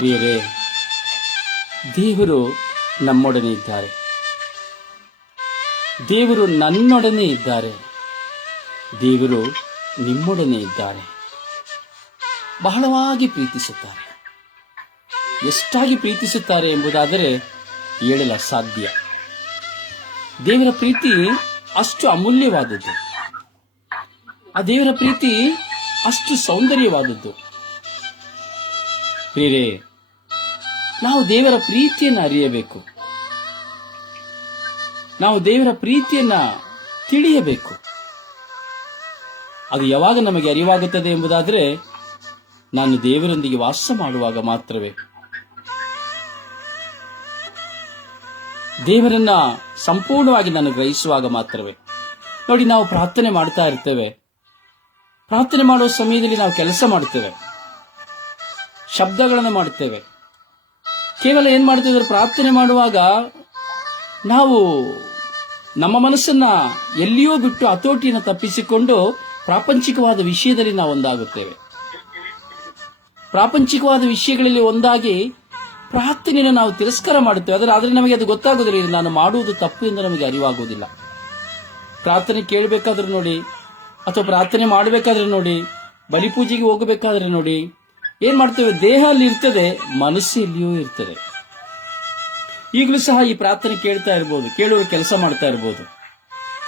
ಪ್ರಿಯರೇ, ದೇವರು ನಮ್ಮೊಡನೆ ಇದ್ದಾರೆ. ದೇವರು ನನ್ನೊಡನೆ ಇದ್ದಾರೆ. ದೇವರು ನಿಮ್ಮೊಡನೆ ಇದ್ದಾರೆ. ಬಹಳವಾಗಿ ಪ್ರೀತಿಸುತ್ತಾರೆ. ಎಷ್ಟಾಗಿ ಪ್ರೀತಿಸುತ್ತಾರೆ ಎಂಬುದಾದರೆ ಹೇಳಲು ಅಸಾಧ್ಯ. ದೇವರ ಪ್ರೀತಿ ಅಷ್ಟು ಅಮೂಲ್ಯವಾದದ್ದು. ಆ ದೇವರ ಪ್ರೀತಿ ಅಷ್ಟು ಸೌಂದರ್ಯವಾದದ್ದು. ಪ್ರಿಯರೇ ನಾವು ದೇವರ ಪ್ರೀತಿಯನ್ನು ಅರಿಯಬೇಕು. ನಾವು ದೇವರ ಪ್ರೀತಿಯನ್ನ ತಿಳಿಯಬೇಕು. ಅದು ಯಾವಾಗ ನಮಗೆ ಅರಿವಾಗುತ್ತದೆ ಎಂಬುದಾದರೆ ನಾನು ದೇವರೊಂದಿಗೆ ವಾಸ ಮಾಡುವಾಗ ಮಾತ್ರವೇ. ದೇವರನ್ನ ಸಂಪೂರ್ಣವಾಗಿ ನಾನು ಗ್ರಹಿಸುವಾಗ ಮಾತ್ರವೇ. ನೋಡಿ, ನಾವು ಪ್ರಾರ್ಥನೆ ಮಾಡ್ತಾ ಇರ್ತೇವೆ. ಪ್ರಾರ್ಥನೆ ಮಾಡುವ ಸಮಯದಲ್ಲಿ ನಾವು ಕೆಲಸ ಮಾಡುತ್ತೇವೆ. ಶಬ್ದಗಳನ್ನು ಮಾಡುತ್ತೇವೆ. ಕೇವಲ ಏನ್ ಮಾಡ್ತಿದ್ರು ಪ್ರಾರ್ಥನೆ ಮಾಡುವಾಗ ನಾವು ನಮ್ಮ ಮನಸ್ಸನ್ನ ಎಲ್ಲಿಯೋ ಬಿಟ್ಟು ಹತೋಟಿಯನ್ನು ತಪ್ಪಿಸಿಕೊಂಡು ಪ್ರಾಪಂಚಿಕವಾದ ವಿಷಯದಲ್ಲಿ ನಾವು ಒಂದಾಗುತ್ತೇವೆ. ಪ್ರಾಪಂಚಿಕವಾದ ವಿಷಯಗಳಲ್ಲಿ ಒಂದಾಗಿ ಪ್ರಾರ್ಥನೆಯನ್ನು ನಾವು ತಿರಸ್ಕಾರ ಮಾಡುತ್ತೇವೆ. ಆದರೆ ಆದರೆ ನಮಗೆ ಅದು ಗೊತ್ತಾಗೋದಿಲ್ಲ ನಾನು ಮಾಡುವುದು ತಪ್ಪು ಎಂದು ನಮಗೆ ಅರಿವಾಗುವುದಿಲ್ಲ. ಪ್ರಾರ್ಥನೆ ಕೇಳಬೇಕಾದ್ರೆ ನೋಡಿ, ಅಥವಾ ಪ್ರಾರ್ಥನೆ ಮಾಡಬೇಕಾದ್ರೆ ನೋಡಿ, ಬಲಿಪೂಜೆಗೆ ಹೋಗಬೇಕಾದ್ರೆ ನೋಡಿ ಏನ್ ಮಾಡ್ತೇವೆ? ದೇಹ ಅಲ್ಲಿ ಇರ್ತದೆ ಮನಸ್ಸು ಇಲ್ಲಿಯೂ ಇರ್ತದೆ. ಈಗಲೂ ಸಹ ಈ ಪ್ರಾರ್ಥನೆ ಕೇಳ್ತಾ ಇರ್ಬೋದು, ಕೇಳುವ ಕೆಲಸ ಮಾಡ್ತಾ ಇರ್ಬೋದು.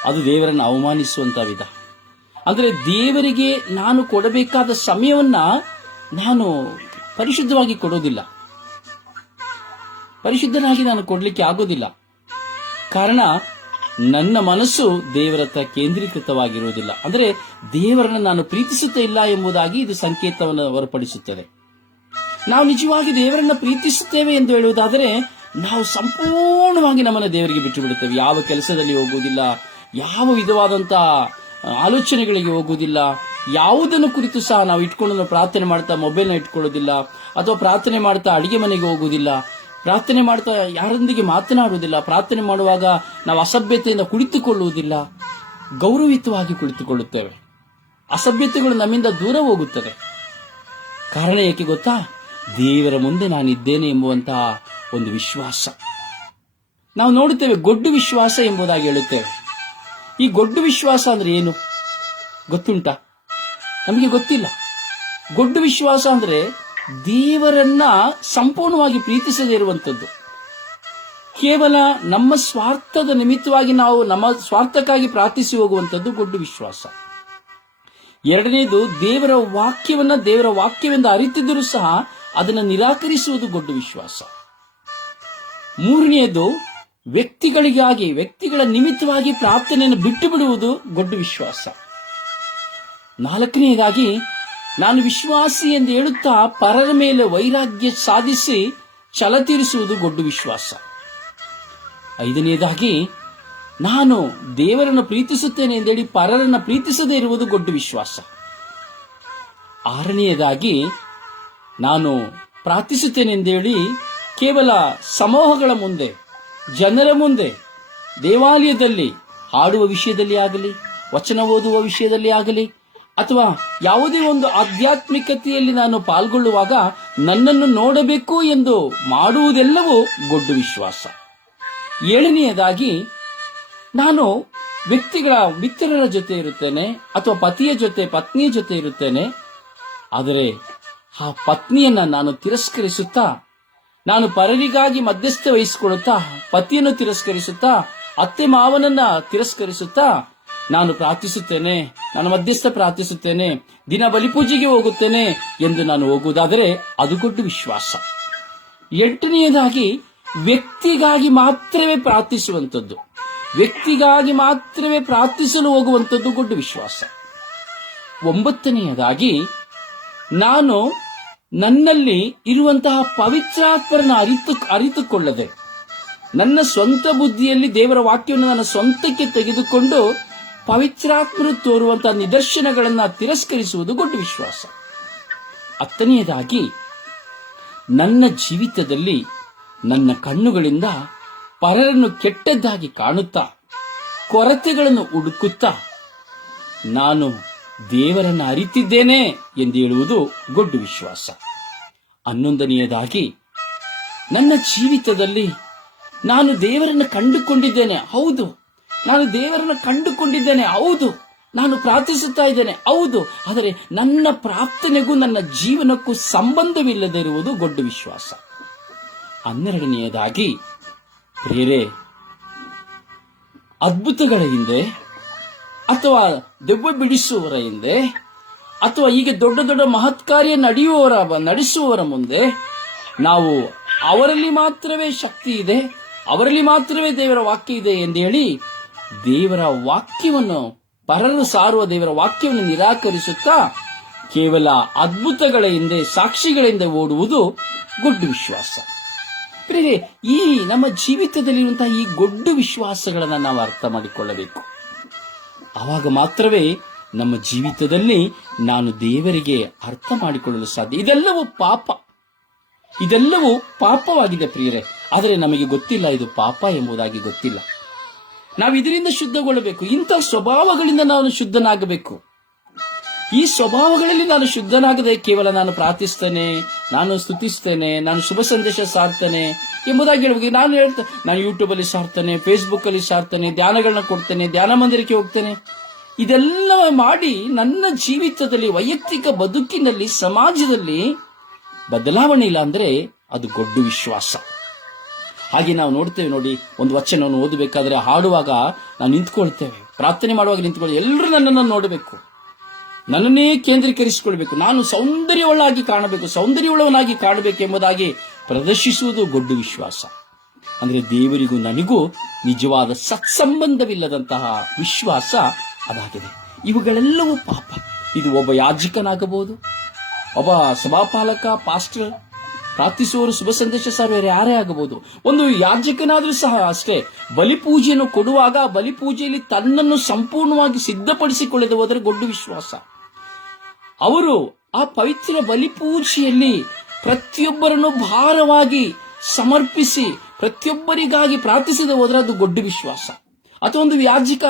ಅದು ದೇವರನ್ನು ಅವಮಾನಿಸುವಂತ ವಿಧ. ಅಂದ್ರೆ ದೇವರಿಗೆ ನಾನು ಕೊಡಬೇಕಾದ ಸಮಯವನ್ನ ನಾನು ಪರಿಶುದ್ಧವಾಗಿ ಕೊಡೋದಿಲ್ಲ. ಪರಿಶುದ್ಧನಾಗಿ ನಾನು ಕೊಡ್ಲಿಕ್ಕೆ ಆಗೋದಿಲ್ಲ. ಕಾರಣ ನನ್ನ ಮನಸ್ಸು ದೇವರತ್ತ ಕೇಂದ್ರೀಕೃತವಾಗಿರುವುದಿಲ್ಲ. ಅಂದರೆ ದೇವರನ್ನು ನಾನು ಪ್ರೀತಿಸುತ್ತೇ ಇಲ್ಲ ಎಂಬುದಾಗಿ ಇದು ಸಂಕೇತವನ್ನು ಹೊರಪಡಿಸುತ್ತದೆ. ನಾವು ನಿಜವಾಗಿ ದೇವರನ್ನು ಪ್ರೀತಿಸುತ್ತೇವೆ ಎಂದು ಹೇಳುವುದಾದರೆ ನಾವು ಸಂಪೂರ್ಣವಾಗಿ ನಮ್ಮನ್ನು ದೇವರಿಗೆ ಬಿಟ್ಟು ಬಿಡುತ್ತೇವೆ ಯಾವ ಕೆಲಸದಲ್ಲಿ ಹೋಗುವುದಿಲ್ಲ, ಯಾವ ವಿಧವಾದಂತಹ ಆಲೋಚನೆಗಳಿಗೆ ಹೋಗುವುದಿಲ್ಲ, ಯಾವುದನ್ನು ಕುರಿತು ಸಹ ನಾವು ಇಟ್ಕೊಂಡು ಪ್ರಾರ್ಥನೆ ಮಾಡ್ತಾ, ಮೊಬೈಲ್ನ ಇಟ್ಕೊಳ್ಳೋದಿಲ್ಲ ಅಥವಾ ಪ್ರಾರ್ಥನೆ ಮಾಡ್ತಾ ಅಡಿಗೆ ಮನೆಗೆ ಹೋಗುವುದಿಲ್ಲ ಪ್ರಾರ್ಥನೆ ಮಾಡ್ತಾ ಯಾರೊಂದಿಗೆ ಮಾತನಾಡುವುದಿಲ್ಲ. ಪ್ರಾರ್ಥನೆ ಮಾಡುವಾಗ ನಾವು ಅಸಭ್ಯತೆಯಿಂದ ಕುಳಿತುಕೊಳ್ಳುವುದಿಲ್ಲ. ಗೌರವಿತವಾಗಿ ಕುಳಿತುಕೊಳ್ಳುತ್ತೇವೆ. ಅಸಭ್ಯತೆಗಳು ನಮ್ಮಿಂದ ದೂರ ಹೋಗುತ್ತದೆ ಕಾರಣ ಏಕೆ ಗೊತ್ತಾ? ದೇವರ ಮುಂದೆ ನಾನಿದ್ದೇನೆ ಎಂಬುವಂತಹ ಒಂದು ವಿಶ್ವಾಸ. ನಾವು ನೋಡುತ್ತೇವೆ ಗೊಡ್ಡು ವಿಶ್ವಾಸ ಎಂಬುದಾಗಿ ಹೇಳುತ್ತೇವೆ. ಈ ಗೊಡ್ಡು ವಿಶ್ವಾಸ ಅಂದ್ರೆ ಏನು? ಗೊತ್ತುಂಟಾ? ನಮಗೆ ಗೊತ್ತಿಲ್ಲ. ಗೊಡ್ಡು ವಿಶ್ವಾಸ ಅಂದ್ರೆ ದೇವರನ್ನ ಸಂಪೂರ್ಣವಾಗಿ ಪ್ರೀತಿಸದೇ ಇರುವಂಥದ್ದು. ಕೇವಲ ನಮ್ಮ ಸ್ವಾರ್ಥದ ನಿಮಿತ್ತವಾಗಿ ನಾವು ನಮ್ಮ ಸ್ವಾರ್ಥಕ್ಕಾಗಿ ಪ್ರಾರ್ಥಿಸಿ ಹೋಗುವಂತದ್ದು ಗೊಡ್ಡು ವಿಶ್ವಾಸ. ಎರಡನೇದು, ದೇವರ ವಾಕ್ಯವನ್ನ ದೇವರ ವಾಕ್ಯವೆಂದು ಅರಿತಿದ್ದರೂ ಸಹ ಅದನ್ನು ನಿರಾಕರಿಸುವುದು ಗೊಡ್ಡು ವಿಶ್ವಾಸ. ಮೂರನೆಯದು ವ್ಯಕ್ತಿಗಳಿಗಾಗಿ, ವ್ಯಕ್ತಿಗಳ ನಿಮಿತ್ತವಾಗಿ ಪ್ರಾರ್ಥನೆಯನ್ನು ಬಿಟ್ಟು ಬಿಡುವುದು ಗೊಡ್ಡು ವಿಶ್ವಾಸ. ನಾಲ್ಕನೆಯದಾಗಿ ನಾನು ವಿಶ್ವಾಸಿ ಎಂದು ಹೇಳುತ್ತಾ ಪರರ ಮೇಲೆ ವೈರಾಗ್ಯ ಸಾಧಿಸಿ ಛಲ ತೀರಿಸುವುದು ಗೊಡ್ಡು ವಿಶ್ವಾಸ. ಐದನೆಯದಾಗಿ ನಾನು ದೇವರನ್ನು ಪ್ರೀತಿಸುತ್ತೇನೆ ಎಂದೇಳಿ ಪರರನ್ನು ಪ್ರೀತಿಸದೇ ಇರುವುದು ಗೊಡ್ಡು ವಿಶ್ವಾಸ. ಆರನೆಯದಾಗಿ ನಾನು ಪ್ರಾರ್ಥಿಸುತ್ತೇನೆ ಎಂದೇಳಿ ಕೇವಲ ಸಮೂಹಗಳ ಮುಂದೆ, ಜನರ ಮುಂದೆ, ದೇವಾಲಯದಲ್ಲಿ ಹಾಡುವ ವಿಷಯದಲ್ಲಿ ಆಗಲಿ, ವಚನ ಓದುವ ವಿಷಯದಲ್ಲಿ ಆಗಲಿ ಅಥವಾ ಯಾವುದೇ ಒಂದು ಆಧ್ಯಾತ್ಮಿಕತೆಯಲ್ಲಿ ನಾನು ಪಾಲ್ಗೊಳ್ಳುವಾಗ ನನ್ನನ್ನು ನೋಡಬೇಕು ಎಂದು ಮಾಡುವುದೆಲ್ಲವೂ ಗೊಡ್ಡು ವಿಶ್ವಾಸ. ಏಳನೆಯದಾಗಿ, ನಾನು ವ್ಯಕ್ತಿಗಳ ಮಿತ್ರರ ಜೊತೆ ಇರುತ್ತೇನೆ ಅಥವಾ ಪತಿಯ ಜೊತೆ, ಪತ್ನಿಯ ಜೊತೆ ಇರುತ್ತೇನೆ. ಆದರೆ ಆ ಪತ್ನಿಯನ್ನ ನಾನು ತಿರಸ್ಕರಿಸುತ್ತಾ, ನಾನು ಪರರಿಗಾಗಿ ಮಧ್ಯಸ್ಥ ವಹಿಸಿಕೊಳ್ಳುತ್ತಾ, ಪತಿಯನ್ನು ತಿರಸ್ಕರಿಸುತ್ತಾ, ಅತ್ತೆ ಮಾವನನ್ನ ತಿರಸ್ಕರಿಸುತ್ತಾ ನಾನು ಪ್ರಾರ್ಥಿಸುತ್ತೇನೆ ನಾನು ಮಧ್ಯಸ್ಥ ಪ್ರಾರ್ಥಿಸುತ್ತೇನೆ, ದಿನ ಬಲಿಪೂಜೆಗೆ ಹೋಗುತ್ತೇನೆ ಎಂದು ನಾನು ಹೋಗುವುದಾದರೆ ಅದು ಕೊಟ್ಟು ವಿಶ್ವಾಸ. ಎಂಟನೆಯದಾಗಿ, ವ್ಯಕ್ತಿಗಾಗಿ ಮಾತ್ರವೇ ಪ್ರಾರ್ಥಿಸುವಂಥದ್ದು. ವ್ಯಕ್ತಿಗಾಗಿ ಮಾತ್ರವೇ ಪ್ರಾರ್ಥಿಸಲು ಹೋಗುವಂಥದ್ದು ದೊಡ್ಡ ವಿಶ್ವಾಸ. ಒಂಬತ್ತನೆಯದಾಗಿ, ನಾನು ನನ್ನಲ್ಲಿ ಇರುವಂತಹ ಪವಿತ್ರಾತ್ಮರನ್ನು ಅರಿತು, ಅರಿತುಕೊಳ್ಳದೆ, ನನ್ನ ಸ್ವಂತ ಬುದ್ಧಿಯಲ್ಲಿ ದೇವರ ವಾಕ್ಯವನ್ನು ನನ್ನ ಸ್ವಂತಕ್ಕೆ ತೆಗೆದುಕೊಂಡು ಪವಿತ್ರಾತ್ಮರು ತೋರುವಂತಹ ನಿದರ್ಶನಗಳನ್ನು ತಿರಸ್ಕರಿಸುವುದು ಗೊಡ್ಡ ವಿಶ್ವಾಸ. ಹತ್ತನೆಯದಾಗಿ, ನನ್ನ ಜೀವಿತದಲ್ಲಿ ನನ್ನ ಕಣ್ಣುಗಳಿಂದ ಪರರನ್ನು ಕೆಟ್ಟದ್ದಾಗಿ ಕಾಣುತ್ತಾ, ಕೊರತೆಗಳನ್ನು ಹುಡುಕುತ್ತಾ ನಾನು ದೇವರನ್ನು ಅರಿತಿದ್ದೇನೆ ಎಂದು ಹೇಳುವುದು ಗೊಡ್ಡು ವಿಶ್ವಾಸ. ಹನ್ನೊಂದನೆಯದಾಗಿ, ನನ್ನ ಜೀವಿತದಲ್ಲಿ ನಾನು ದೇವರನ್ನು ಕಂಡುಕೊಂಡಿದ್ದೇನೆ. ಹೌದು ನಾನು ದೇವರನ್ನು ಕಂಡುಕೊಂಡಿದ್ದೇನೆ, ಹೌದು. ನಾನು ಪ್ರಾರ್ಥಿಸುತ್ತಾ ಇದ್ದೇನೆ, ಹೌದು. ಆದರೆ ನನ್ನ ಪ್ರಾರ್ಥನೆಗೂ ನನ್ನ ಜೀವನಕ್ಕೂ ಸಂಬಂಧವಿಲ್ಲದೆ ಇರುವುದು ವಿಶ್ವಾಸ. ಹನ್ನೆರಡನೆಯದಾಗಿ, ಪ್ರಿಯರೇ, ಅದ್ಭುತಗಳ ಹಿಂದೆ ಅಥವಾ ದೆವ್ವ ಬಿಡಿಸುವವರ ಹಿಂದೆ ಅಥವಾ ಈಗ ದೊಡ್ಡ ದೊಡ್ಡ ಮಹತ್ಕಾರ್ಯ ನಡೆಯುವವರ, ನಡೆಸುವವರ ಮುಂದೆ ನಾವು ಅವರಲ್ಲಿ ಮಾತ್ರವೇ ಶಕ್ತಿ ಇದೆ, ಅವರಲ್ಲಿ ಮಾತ್ರವೇ ದೇವರ ವಾಕ್ಯ ಇದೆ ಎಂದು ಹೇಳಿ ದೇವರ ವಾಕ್ಯವನ್ನು ಪರರು ಸಾರುವ ದೇವರ ವಾಕ್ಯವನ್ನು ನಿರಾಕರಿಸುತ್ತಾ ಕೇವಲ ಅದ್ಭುತಗಳ ಹಿಂದೆ ಸಾಕ್ಷಿಗಳಿಂದ ಓಡುವುದು ಗೊಡ್ಡು ವಿಶ್ವಾಸ. ಈ ನಮ್ಮ ಜೀವಿತದಲ್ಲಿರುವಂತಹ ಈ ಗೊಡ್ಡು ವಿಶ್ವಾಸಗಳನ್ನು ನಾವು ಅರ್ಥ ಮಾಡಿಕೊಳ್ಳಬೇಕು. ಆವಾಗ ಮಾತ್ರವೇ ನಮ್ಮ ಜೀವಿತದಲ್ಲಿ ನಾನು ದೇವರಿಗೆ ಅರ್ಥ ಮಾಡಿಕೊಳ್ಳಲು ಸಾಧ್ಯ. ಇದೆಲ್ಲವೂ ಪಾಪ. ಇದೆಲ್ಲವೂ ಪಾಪವಾಗಿದೆ ಪ್ರಿಯರೇ. ಆದರೆ ನಮಗೆ ಗೊತ್ತಿಲ್ಲ ಇದು ಪಾಪ ಎಂಬುದಾಗಿ ಗೊತ್ತಿಲ್ಲ. ನಾವು ಇದರಿಂದ ಶುದ್ಧಗೊಳ್ಳಬೇಕು. ಇಂಥ ಸ್ವಭಾವಗಳಿಂದ ನಾನು ಶುದ್ಧನಾಗಬೇಕು. ಈ ಸ್ವಭಾವಗಳಲ್ಲಿ ನಾನು ಶುದ್ಧನಾಗದೆ ಕೇವಲ ನಾನು ಪ್ರಾರ್ಥಿಸ್ತೇನೆ, ನಾನು ಸ್ತುತಿಸ್ತೇನೆ, ನಾನು ಶುಭ ಸಂದೇಶ ಸಾರ್ತೇನೆ ಎಂಬುದಾಗಿ ಹೇಳ್ಬೇಕು ನಾನು ಹೇಳ್ತೇನೆ ನಾನು ಯೂಟ್ಯೂಬ್ ಅಲ್ಲಿ ಸಾರ್ತೇನೆ ಫೇಸ್ಬುಕ್ ಅಲ್ಲಿ ಸಾರ್ತೇನೆ, ಧ್ಯಾನಗಳನ್ನ ಕೊಡ್ತೇನೆ, ಧ್ಯಾನ ಮಂದಿರಕ್ಕೆ ಹೋಗ್ತೇನೆ. ಇದೆಲ್ಲ ಮಾಡಿ ನನ್ನ ಜೀವಿತದಲ್ಲಿ, ವೈಯಕ್ತಿಕ ಬದುಕಿನಲ್ಲಿ, ಸಮಾಜದಲ್ಲಿ ಬದಲಾವಣೆ ಇಲ್ಲ ಅಂದ್ರೆ ಅದು ದೊಡ್ಡ ವಿಶ್ವಾಸ. ಹಾಗೆ ನಾವು ನೋಡ್ತೇವೆ ನೋಡಿ, ಒಂದು ವಚನವನ್ನು ಓದಬೇಕಾದ್ರೆ ಹಾಡುವಾಗ ನಾವು ನಿಂತ್ಕೊಳ್ತೇವೆ. ಪ್ರಾರ್ಥನೆ ಮಾಡುವಾಗ ನಿಂತ್ಕೊಳ್ಳಿ. ಎಲ್ಲರೂ ನನ್ನನ್ನು ನೋಡಬೇಕು. ನನ್ನನ್ನೇ ಕೇಂದ್ರೀಕರಿಸಿಕೊಳ್ಬೇಕು. ನಾನು ಸೌಂದರ್ಯವುಳ್ಳಾಗಿ ಕಾಣಬೇಕು, ಸೌಂದರ್ಯವುಳ್ಳವನಾಗಿ ಕಾಣಬೇಕು ಎಂಬುದಾಗಿ ಪ್ರದರ್ಶಿಸುವುದು ಗೊಡ್ಡು ವಿಶ್ವಾಸ. ಅಂದ್ರೆ ದೇವರಿಗೂ ನನಗೂ ನಿಜವಾದ ಸತ್ಸಂಬಂಧವಿಲ್ಲದಂತಹ ವಿಶ್ವಾಸ ಅದಾಗಿದೆ. ಇವುಗಳೆಲ್ಲವೂ ಪಾಪ. ಇದು ಒಬ್ಬ ಯಾಜಕನಾಗಬಹುದು, ಒಬ್ಬ ಸಭಾಪಾಲಕ, ಪಾಸ್ಟರ್ ಪ್ರಾರ್ಥಿಸುವವರು ಶುಭ ಸಂದೇಶ ಸಾರುವವರು, ಯಾರೇ ಆಗಬಹುದು, ಒಂದು ಯಾಜಕನಾದ್ರೂ ಸಹ ಅಷ್ಟೇ, ಬಲಿಪೂಜೆಯನ್ನು ಕೊಡುವಾಗ ಬಲಿಪೂಜೆಯಲ್ಲಿ ತನ್ನನ್ನು ಸಂಪೂರ್ಣವಾಗಿ ಸಿದ್ಧಪಡಿಸಿಕೊಳ್ಳದೆ ಹೋದರೆ ಗೊಡ್ಡು ವಿಶ್ವಾಸ. ಅವರು ಆ ಪವಿತ್ರ ಬಲಿಪೂಜೆಯಲ್ಲಿ ಪ್ರತಿಯೊಬ್ಬರನ್ನು ಭಾರವಾಗಿ ಸಮರ್ಪಿಸಿ, ಪ್ರತಿಯೊಬ್ಬರಿಗಾಗಿ ಪ್ರಾರ್ಥಿಸದೆ ಹೋದರೆ ಅದು ಗೊಡ್ಡು ವಿಶ್ವಾಸ. ಅಥವಾ ಒಂದು ಯಾಜಿಕ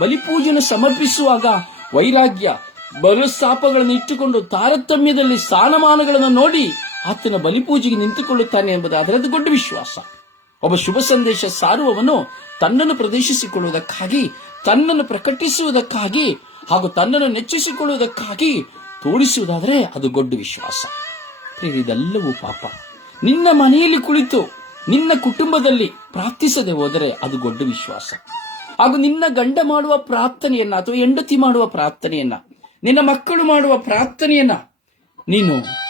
ಬಲಿಪೂಜೆಯನ್ನು ಸಮರ್ಪಿಸುವಾಗ ವೈರಾಗ್ಯ ಬಲಸ್ಥಾಪಗಳನ್ನು ಇಟ್ಟುಕೊಂಡು ತಾರತಮ್ಯದಲ್ಲಿ ಸ್ಥಾನಮಾನಗಳನ್ನು ನೋಡಿ ಆತನ ಬಲಿಪೂಜೆಗೆ ನಿಂತುಕೊಳ್ಳುತ್ತಾನೆ ಎಂಬುದಾದರೆ ಅದು ದೊಡ್ಡ ವಿಶ್ವಾಸ. ಒಬ್ಬ ಶುಭ ಸಂದೇಶ ಸಾರುವವನು ತನ್ನನ್ನು ಪ್ರದೇಶಿಸಿಕೊಳ್ಳುವುದಕ್ಕಾಗಿ ತನ್ನನ್ನು ಪ್ರಕಟಿಸುವುದಕ್ಕಾಗಿ ಹಾಗೂ ತನ್ನನ್ನು ನೆಚ್ಚಿಸಿಕೊಳ್ಳುವುದಕ್ಕಾಗಿ ತೋರಿಸುವುದಾದರೆ ಅದು ದೊಡ್ಡ ವಿಶ್ವಾಸ. ಇದೆಲ್ಲವೂ ಪಾಪ. ನಿನ್ನ ಮನೆಯಲ್ಲಿ ಕುಳಿತು, ನಿನ್ನ ಕುಟುಂಬದಲ್ಲಿ ಪ್ರಾರ್ಥಿಸದೆ ಹೋದರೆ ಅದು ದೊಡ್ಡ ವಿಶ್ವಾಸ. ಹಾಗೂ ನಿನ್ನ ಗಂಡ ಮಾಡುವ ಪ್ರಾರ್ಥನೆಯನ್ನ ಅಥವಾ ಹೆಂಡತಿ ಮಾಡುವ ಪ್ರಾರ್ಥನೆಯನ್ನ, ನಿನ್ನ ಮಕ್ಕಳು ಮಾಡುವ ಪ್ರಾರ್ಥನೆಯನ್ನ ನೀನು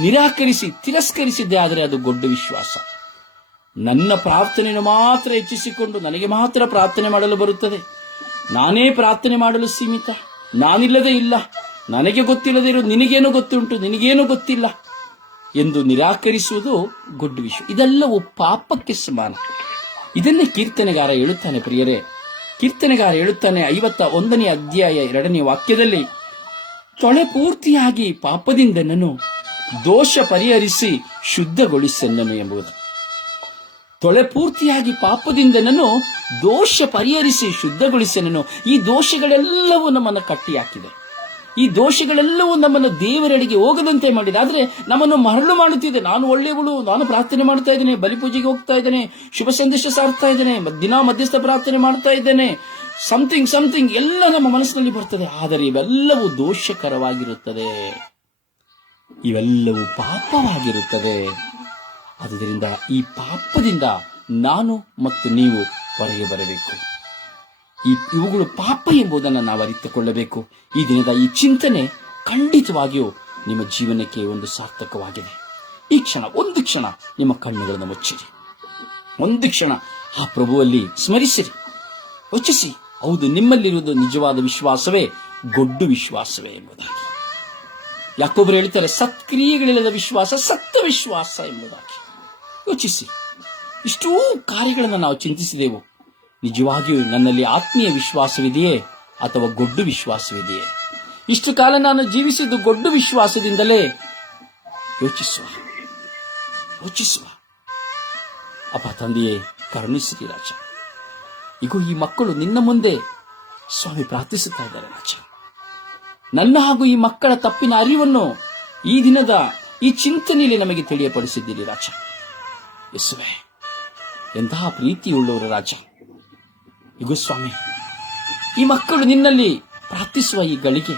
ನಿರಾಕರಿಸಿ ತಿರಸ್ಕರಿಸಿದ್ದೆ ಆದರೆ ಅದು ದೊಡ್ಡ ವಿಶ್ವಾಸ. ನನ್ನ ಪ್ರಾರ್ಥನೆಯನ್ನು ಮಾತ್ರ ಹೆಚ್ಚಿಸಿಕೊಂಡು ನನಗೆ ಮಾತ್ರ ಪ್ರಾರ್ಥನೆ ಮಾಡಲು ಬರುತ್ತದೆ. ನಾನೇ ಪ್ರಾರ್ಥನೆ ಮಾಡಲು ಸೀಮಿತ. ನಾನಿಲ್ಲದೆ ಇಲ್ಲ. ನನಗೆ ಗೊತ್ತಿಲ್ಲದೆ ಇರೋ ನಿನಗೇನೋ ಗೊತ್ತುಂಟು, ನಿನಗೇನು ಗೊತ್ತಿಲ್ಲ ಎಂದು ನಿರಾಕರಿಸುವುದು ಗುಡ್ ವಿಶ್ವ ಇದೆಲ್ಲವೂ ಪಾಪಕ್ಕೆ ಸಮಾನ. ಇದನ್ನೇ ಕೀರ್ತನೆಗಾರ ಹೇಳುತ್ತಾನೆ ಪ್ರಿಯರೇ. ಕೀರ್ತನೆಗಾರ ಹೇಳುತ್ತಾನೆ ಐವತ್ತ ಒಂದನೇ ಅಧ್ಯಾಯ ಎರಡನೇ ವಾಕ್ಯದಲ್ಲಿ, ತೊಳೆ ಪೂರ್ತಿಯಾಗಿ ಪಾಪದಿಂದ ನಾನು ದೋಷ ಪರಿಹರಿಸಿ ಶುದ್ಧಗೊಳಿಸೆನ್ನನು ಎಂಬುದು. ತೊಳೆ ಪೂರ್ತಿಯಾಗಿ ಪಾಪದಿಂದ ನಾನು ದೋಷ ಪರಿಹರಿಸಿ ಶುದ್ಧಗೊಳಿಸೆನನು ಈ ದೋಷಗಳೆಲ್ಲವೂ ನಮ್ಮನ್ನು ಕಟ್ಟಿ ಹಾಕಿದೆ ಈ ದೋಷಗಳೆಲ್ಲವೂ ನಮ್ಮನ್ನು ದೇವರೆಡೆಗೆ ಹೋಗದಂತೆ ಮಾಡಿದೆ. ಆದರೆ ನಮ್ಮನ್ನು ಮರಳು ಮಾಡುತ್ತಿದೆ. ನಾನು ಒಳ್ಳೆಯವಳು, ನಾನು ಪ್ರಾರ್ಥನೆ ಮಾಡ್ತಾ ಇದ್ದೇನೆ, ಬಲಿಪೂಜೆಗೆ ಹೋಗ್ತಾ ಇದ್ದೇನೆ, ಶುಭ ಸಂದೇಶ ಸಾರ್ತಾ ಇದ್ದೇನೆ ದಿನ ಮಧ್ಯಸ್ಥ ಪ್ರಾರ್ಥನೆ ಮಾಡ್ತಾ ಇದ್ದೇನೆ. ಸಮಥಿಂಗ್ ಸಮಥಿಂಗ್ ಎಲ್ಲ ನಮ್ಮ ಮನಸ್ಸಿನಲ್ಲಿ ಬರ್ತದೆ. ಆದರೆ ಇವೆಲ್ಲವೂ ದೋಷಕರವಾಗಿರುತ್ತದೆ. ಇವೆಲ್ಲವೂ ಪಾಪವಾಗಿರುತ್ತದೆ ಆದುದರಿಂದ ಈ ಪಾಪದಿಂದ ನಾನು ಮತ್ತು ನೀವು ಹೊರಗೆ ಬರಬೇಕು. ಈ ಇವುಗಳು ಪಾಪ ಎಂಬುದನ್ನು ನಾವು ಅರಿತುಕೊಳ್ಳಬೇಕು. ಈ ದಿನದ ಈ ಚಿಂತನೆ ಖಂಡಿತವಾಗಿಯೂ ನಿಮ್ಮ ಜೀವನಕ್ಕೆ ಒಂದು ಸಾರ್ಥಕವಾಗಿದೆ. ಈ ಕ್ಷಣ, ಒಂದು ಕ್ಷಣ ನಿಮ್ಮ ಕಣ್ಣುಗಳನ್ನು ಮುಚ್ಚಿರಿ. ಒಂದು ಕ್ಷಣ ಆ ಪ್ರಭುವಲ್ಲಿ ಸ್ಮರಿಸಿರಿ. ವಚಿಸಿ, ಹೌದು, ನಿಮ್ಮಲ್ಲಿರುವುದು ನಿಜವಾದ ವಿಶ್ವಾಸವೇ, ಗೊಡ್ಡು ವಿಶ್ವಾಸವೇ ಎಂಬುದಾಗಿ. ಯಾಕೊಬ್ಬರು ಹೇಳ್ತಾರೆ, ಸತ್ಕ್ರಿಯೆಗಳಿಲ್ಲದ ವಿಶ್ವಾಸ ಸತ್ತ ವಿಶ್ವಾಸ ಎಂಬುದಾಗಿ. ಯೋಚಿಸಿ. ಇಷ್ಟೂ ಕಾರ್ಯಗಳನ್ನು ನಾವು ಚಿಂತಿಸಿದೆವು. ನಿಜವಾಗಿಯೂ ನನ್ನಲ್ಲಿ ಆತ್ಮೀಯ ವಿಶ್ವಾಸವಿದೆಯೇ ಅಥವಾ ಗೊಡ್ಡು ವಿಶ್ವಾಸವಿದೆಯೇ? ಇಷ್ಟು ಕಾಲ ನಾನು ಜೀವಿಸಿದ್ದು ಗೊಡ್ಡು ವಿಶ್ವಾಸದಿಂದಲೇ. ಯೋಚಿಸುವ. ಯೋಚಿಸುವ. ಅಪ್ಪ ತಂದೆಯೇ, ಕರುಣಿಸಿರಿ ರಾಜ. ಈಗ ಈ ಮಕ್ಕಳು ನಿನ್ನ ಮುಂದೆ ಸ್ವಾಮಿ ಪ್ರಾರ್ಥಿಸುತ್ತಾ ಇದ್ದಾರೆ ರಾಜ. ನನ್ನ ಹಾಗೂ ಈ ಮಕ್ಕಳ ತಪ್ಪಿನ ಅರಿವನ್ನು ಈ ದಿನದ ಈ ಚಿಂತನೆಯಲ್ಲಿ ನಮಗೆ ತಿಳಿಯಪಡಿಸಿದ್ದೀರಿ ರಾಜ. ಯೇಸುವೆ, ಎಂತಹ ಪ್ರೀತಿಯುಳ್ಳವರು ರಾಜ. ಯುಗುಸ್ವಾಮಿ ಸ್ವಾಮಿ, ಈ ಮಕ್ಕಳು ನಿನ್ನಲ್ಲಿ ಪ್ರಾರ್ಥಿಸುವ ಈ ಗಳಿಗೆ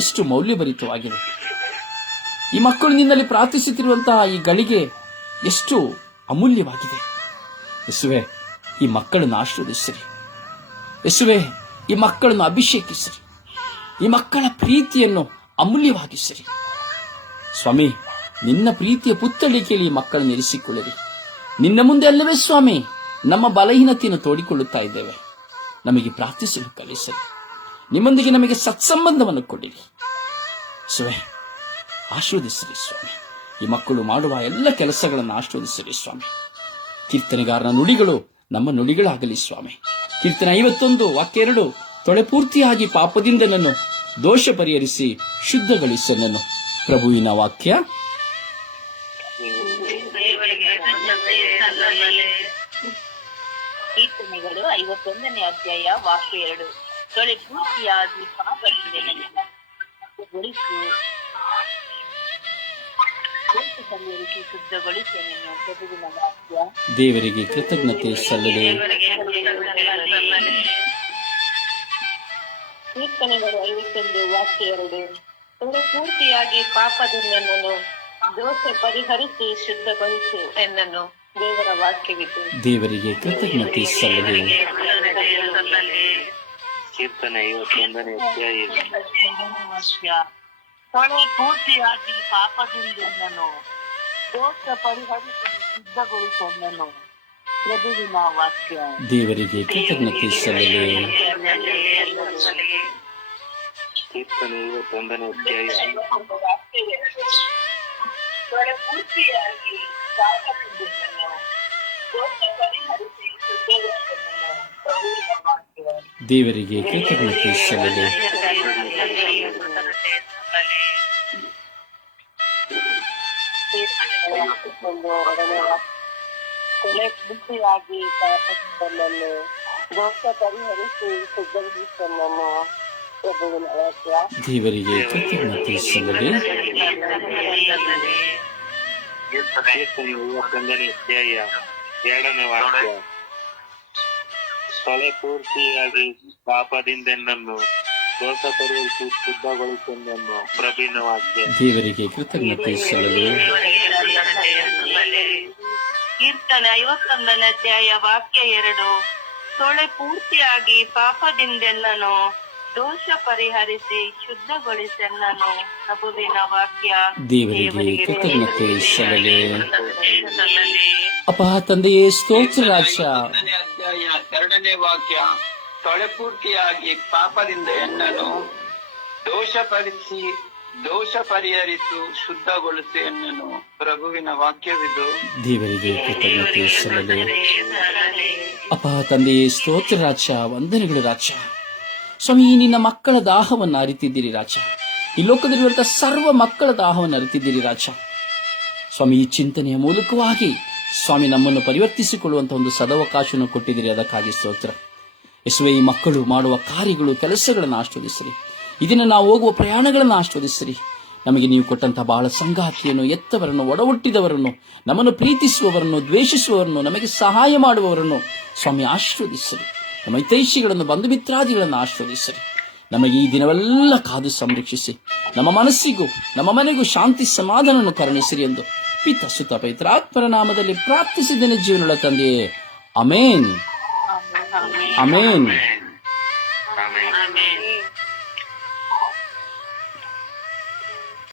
ಎಷ್ಟು ಮೌಲ್ಯಭರಿತವಾಗಿದೆ ಈ ಮಕ್ಕಳು ನಿನ್ನಲ್ಲಿ ಪ್ರಾರ್ಥಿಸುತ್ತಿರುವಂತಹ ಈ ಗಳಿಗೆ ಎಷ್ಟು ಅಮೂಲ್ಯವಾಗಿದೆ. ಯಸುವೆ, ಈ ಮಕ್ಕಳನ್ನು ಆಶೀರ್ವದಿಸಿರಿ. ಯೇಸುವೆ, ಈ ಮಕ್ಕಳನ್ನು ಅಭಿಷೇಕಿಸಿರಿ. ಈ ಮಕ್ಕಳ ಪ್ರೀತಿಯನ್ನು ಅಮೂಲ್ಯವಾಗಿಸಿರಿ. ಸ್ವಾಮಿ, ನಿನ್ನ ಪ್ರೀತಿಯ ಪುತ್ತಳಿಕೆಯಲ್ಲಿ ಈ ಮಕ್ಕಳನ್ನು ಇರಿಸಿಕೊಳ್ಳಿರಿ. ನಿನ್ನ ಮುಂದೆ ಅಲ್ಲವೇ ಸ್ವಾಮಿ, ನಮ್ಮ ಬಲಹೀನತೆಯನ್ನು ತೋಡಿಕೊಳ್ಳುತ್ತಾ ಇದ್ದೇವೆ. ನಮಗೆ ಪ್ರಾರ್ಥಿಸಲು ಕಲಿಸಲಿ ನಿಮ್ಮೊಂದಿಗೆ ನಮಗೆ ಸತ್ಸಂಬಂಧವನ್ನು ಕೊಡಿರಿ. ಸ್ವಾಮಿ, ಆಶೀರ್ವದಿಸಿರಿ ಸ್ವಾಮಿ. ಈ ಮಕ್ಕಳು ಮಾಡುವ ಎಲ್ಲ ಕೆಲಸಗಳನ್ನು ಆಶೀರ್ವದಿಸಿರಿ ಸ್ವಾಮಿ. ಕೀರ್ತನೆಗಾರನ ನುಡಿಗಳು ನಮ್ಮ ನುಡಿಗಳಾಗಲಿ ಸ್ವಾಮಿ. ಕೀರ್ತನೆ ಐವತ್ತೊಂದು, ವಾಕ್ಯ ಎರಡು, ತೊಳೆ ಪೂರ್ತಿಯಾಗಿ ಪಾಪದಿಂದ ನನ್ನ ದೋಷ ಪರಿಹರಿಸಿ ಶುದ್ಧಗೊಳಿಸನನು. ಪ್ರಭುವಿನ ವಾಕ್ಯ? ಕೀರ್ತನೆಗಳು ಐವತ್ತೊಂದನೇ ಅಧ್ಯಾಯ ವಾಕ್ಯ ಎರಡು. ತೊಳೆ ಪೂರ್ತಿಯಾಗಿ ಗೊಳಿಸು. ಪ್ರಭುವಿನ ವಾಕ್ಯ? ದೇವರಿಗೆ ಕೃತಜ್ಞತೆ ಸಲ್ಲದೆ ಕೀರ್ತನೆಗಳು ಐವತ್ತೊಂದು ವಾಕ್ಯ ಎರಡು. ಅವರು ಪೂರ್ತಿಯಾಗಿ ಪಾಪದಿಂದ ನನ್ನನ್ನು ದೋಷ ಪರಿಹರಿಸಿ ಶುದ್ಧಗೊಳಿಸು ಎನ್ನನ್ನು ದೇವರ ವಾಕ್ಯವಿತು ದೇವರಿಗೆ ಕೃತಜ್ಞತೆ ಸಲ್ಲದೆ ಕೀರ್ತನೆ ಐವತ್ತೊಂದನೇ ಅಧ್ಯಾಯ ಕೊನೆ ಪೂರ್ತಿಯಾಗಿ ಪಾಪದಿಂದ ದೋಷ ಪರಿಹರಿಸಿ ಸಿದ್ಧಗೊಳಿಸನ್ನು ಪ್ರಭುವಿನ ವಾಕ್ಯ ದೇವರಿಗೆ ಕೃತಜ್ಞತೆ ಸಲ್ಲಲು ಕೀರ್ತನೆ ಇವತ್ತೊಂದನೇ ಅಧ್ಯಾಯ. ದೇವರಿಗೆ ಕೃತಜ್ಞತೆ ಸಲ್ಲದೆ ಕೊಲೆ ಬಿಸಿಯಾಗಿ ಪಾಪವನ್ನು ದೋಷ ಪರಿಹರಿಸಿ ವಾಕ್ಯ ದೇವರಿಗೆ ಕೃತಜ್ಞತೆ ಸಲ್ಲದೆ ಎರಡನೇ ವಾಕ್ಯ. ತೊಳೆ ಪೂರ್ತಿಯಾಗಿ ಪಾಪದಿಂದ ನನ್ನನ್ನು ದೋಷ ಪರಿಹರಿಸಿ ಶುದ್ಧಗೊಳಿಸೆಂದನ್ನು ಪ್ರಭುವಿನ ವಾಕ್ಯ. ದೇವರಿಗೆ ಕೃತಜ್ಞತೆ ಸಲ್ಲದೆ ಕೀರ್ತನೆ ಐವತ್ತೊಂದನೇ ಅಧ್ಯಾಯ ವಾಕ್ಯ ಎರಡು. ಸೊಳೆ ಪೂರ್ತಿಯಾಗಿ ಪಾಪದಿಂದೆಲ್ಲನು ದೋಷ ಪರಿಹರಿಸಿ ಶುದ್ಧಗೊಳಿಸೆಲ್ಲನು ಪ್ರಭುವಿನ ವಾಕ್ಯ ದೇವರಿಗೆ ಕೃತಜ್ಞತೆ ತಂದೆಯೇ ಸ್ತೋತ್ರ ರಾಜ. ಅಧ್ಯಾಯ ಎರಡನೇ ವಾಕ್ಯ ತೊಳೆ ಪೂರ್ತಿಯಾಗಿ ಪಾಪದಿಂದ ಎನ್ನನು ದೋಷ ಪರಿಸಿ ದೋಷ ಪರಿಹರಿಸು ಶುದ್ಧಗೊಳಿಸು ಎನ್ನನು ಪ್ರಭುವಿನ ವಾಕ್ಯವಿದು. ದೇವರಿಗೆ ಕೃತಜ್ಞತೆ ಸಲ್ಲಲು. ಅಪ ತಂದೆಯೇ ಸ್ತೋತ್ರ ರಾಜ ವಂದನೆಗಳು ರಾಜ. ಸ್ವಾಮಿ ನಿನ್ನ ಮಕ್ಕಳ ದಾಹವನ್ನು ಅರಿತಿದ್ದೀರಿ ರಾಜ. ಈ ಲೋಕದಲ್ಲಿರುವಂತಹ ಸರ್ವ ಮಕ್ಕಳ ದಾಹವನ್ನು ಅರಿತಿದ್ದೀರಿ ರಾಜ. ಸ್ವಾಮಿ ಈ ಚಿಂತನೆಯ ಮೂಲಕವಾಗಿ ಸ್ವಾಮಿ ನಮ್ಮನ್ನು ಪರಿವರ್ತಿಸಿಕೊಳ್ಳುವಂತಹ ಒಂದು ಸದವಕಾಶವನ್ನು ಕೊಟ್ಟಿದ್ದೀರಿ ಅದಕ್ಕಾಗಿ ಸ್ತೋತ್ರ. ಯೇಸುವೆ ಈ ಮಕ್ಕಳು ಮಾಡುವ ಕಾರ್ಯಗಳು ಕೆಲಸಗಳನ್ನು ಆಸ್ವಾದಿಸಿರಿ ಇದನ್ನು ನಾವು ಹೋಗುವ ಪ್ರಯಾಣಗಳನ್ನು ಆಸ್ವಾದಿಸಿರಿ. ನಮಗೆ ನೀವು ಕೊಟ್ಟಂತಹ ಬಹಳ ಸಂಗಾತಿಯನ್ನು ಎತ್ತವರನ್ನು ಒಡಹುಟ್ಟಿದವರನ್ನು ನಮ್ಮನ್ನು ಪ್ರೀತಿಸುವವರನ್ನು ದ್ವೇಷಿಸುವವರನ್ನು ನಮಗೆ ಸಹಾಯ ಮಾಡುವವರನ್ನು ಸ್ವಾಮಿ ಆಶೀರ್ವದಿಸಿರಿ. ನಮ್ಮ ಹಿತೈಷಿಗಳನ್ನು ಬಂಧು ಮಿತ್ರಾದಿಗಳನ್ನು ಆಶೀರ್ವದಿಸಿರಿ. ನಮಗೆ ಈ ದಿನವೆಲ್ಲ ಕಾದು ಸಂರಕ್ಷಿಸಿ ನಮ್ಮ ಮನಸ್ಸಿಗೂ ನಮ್ಮ ಮನೆಗೂ ಶಾಂತಿ ಸಮಾಧಾನವನ್ನು ಕರುಣಿಸಿರಿ ಎಂದು ಪಿತ ಸುತ ಪೈತ್ರಾತ್ಮರ ನಾಮದಲ್ಲಿ ಪ್ರಾರ್ಥಿಸಿದ ಜೀವನಗಳ ತಂದೆಯೇ. ಅಮೇನ್. ಅಮೇನ್.